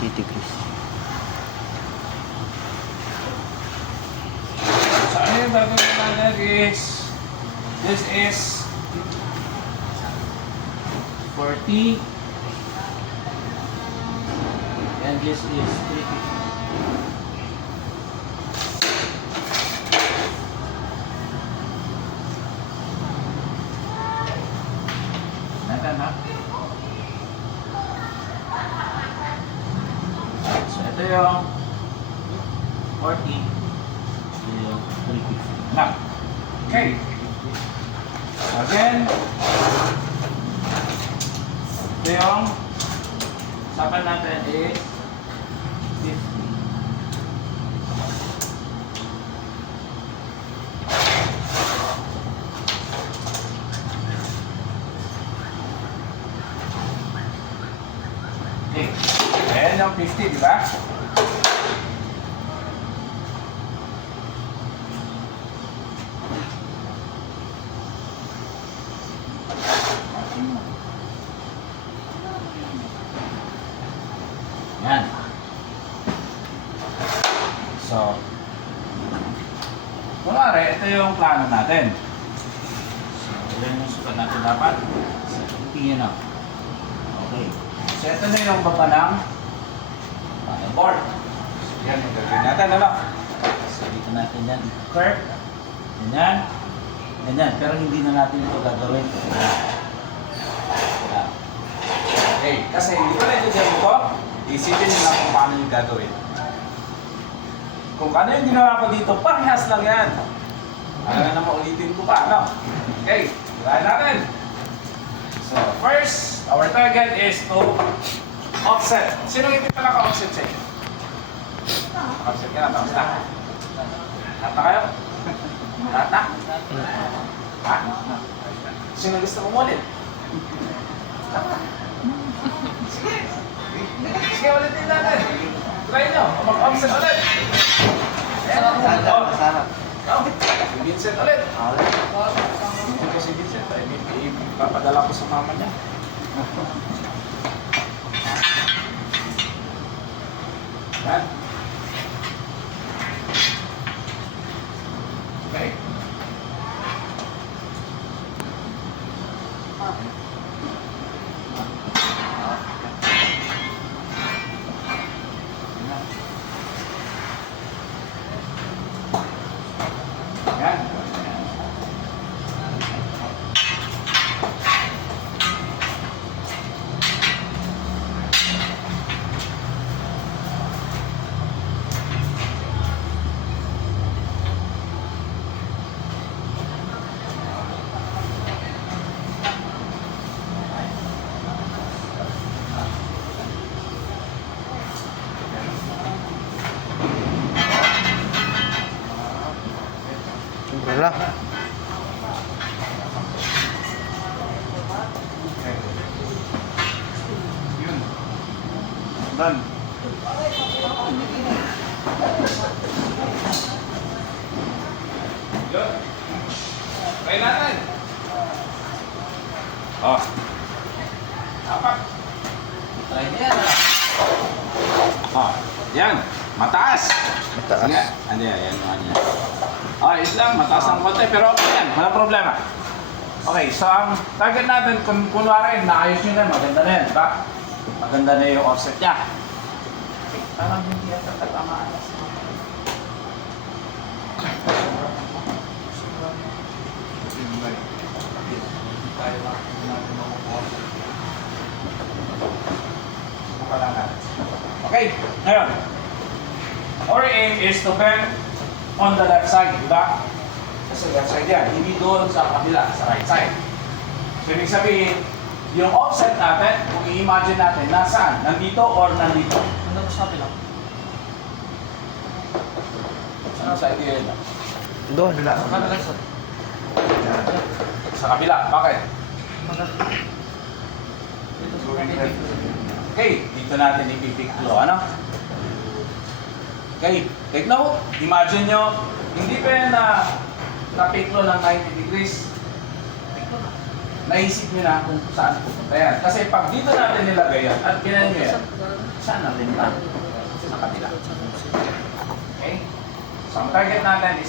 90 degrees. So ano yung gagawin natin is, this is 40 and this is 350. Natan ha? So ito yung 40, ito yung 350. Now, okay. Again, ito yung usapan natin is 50. Okay. Ayan yung 50, di ba? Yan. So, kunwari, ito yung plano natin. So, yan yung sukat natin dapat. So, tingin na. Okay. So, ito na yung baba ng board. So, yan yung gagawin natin, ano? So, dito natin yan. Curve. Ganyan. Ganyan. Pero hindi na natin ito gagawin. Okay. Kasi hindi ko na ito dyan ito. Isipin nyo lang kung paano yung gagawin. Kung ano yung ginawa ko dito, parehas lang yan. Alam na maulitin ko pa, ano? Okay, try natin. So, first, our target is to offset. Sino yung naka-offset sa'yo? Offset ka na, tapos na. Lahat na kayo? Lahat na? Ha? Sino gusto umulit? Sige. Sige, ulitin natin. Try nyo, mag-offset ulit. Sarap. Si Vincent ulit. Hindi ko si Vincent. Ipapadala ko sa mama niya. Yan. Okay. Yan. Wala. Yun. Done. Yun. Try natin. Oh. Apat. Try niya yan. Oh. Yan. Mataas. Mataas. Ano yan? Yan. Okay, ito lang. Mataas ang konti. Pero yan. Walang problema. Okay, so ang target natin, kung kunwari, naayos nyo na, maganda na yan, diba? Maganda na yung offset niya. Okay, parang hindi yata tatamaan. Okay, ngayon. Our aim is to bend on the left side, diba? Kasi left side yan, hindi doon sa kabila, sa right side. So, ibig sabihin, yung offset natin, kung i-imagine natin, nasaan? Nandito or nandito? Nandito sa kabila. Saan sa idea yun? Doon. Sa kabila, sir. Sa kabila, bakit? Dito sa kabila. Okay, dito natin ipipiklo, ano? Okay, take note, imagine nyo, hindi pa yan na piklo ng 90 degrees. naisip nyo na kung saan pupunta yan. Kasi pag dito natin nilagay yan at kinan nyo yan, saan natin na? Sa kabila. Okay? So ang target natin is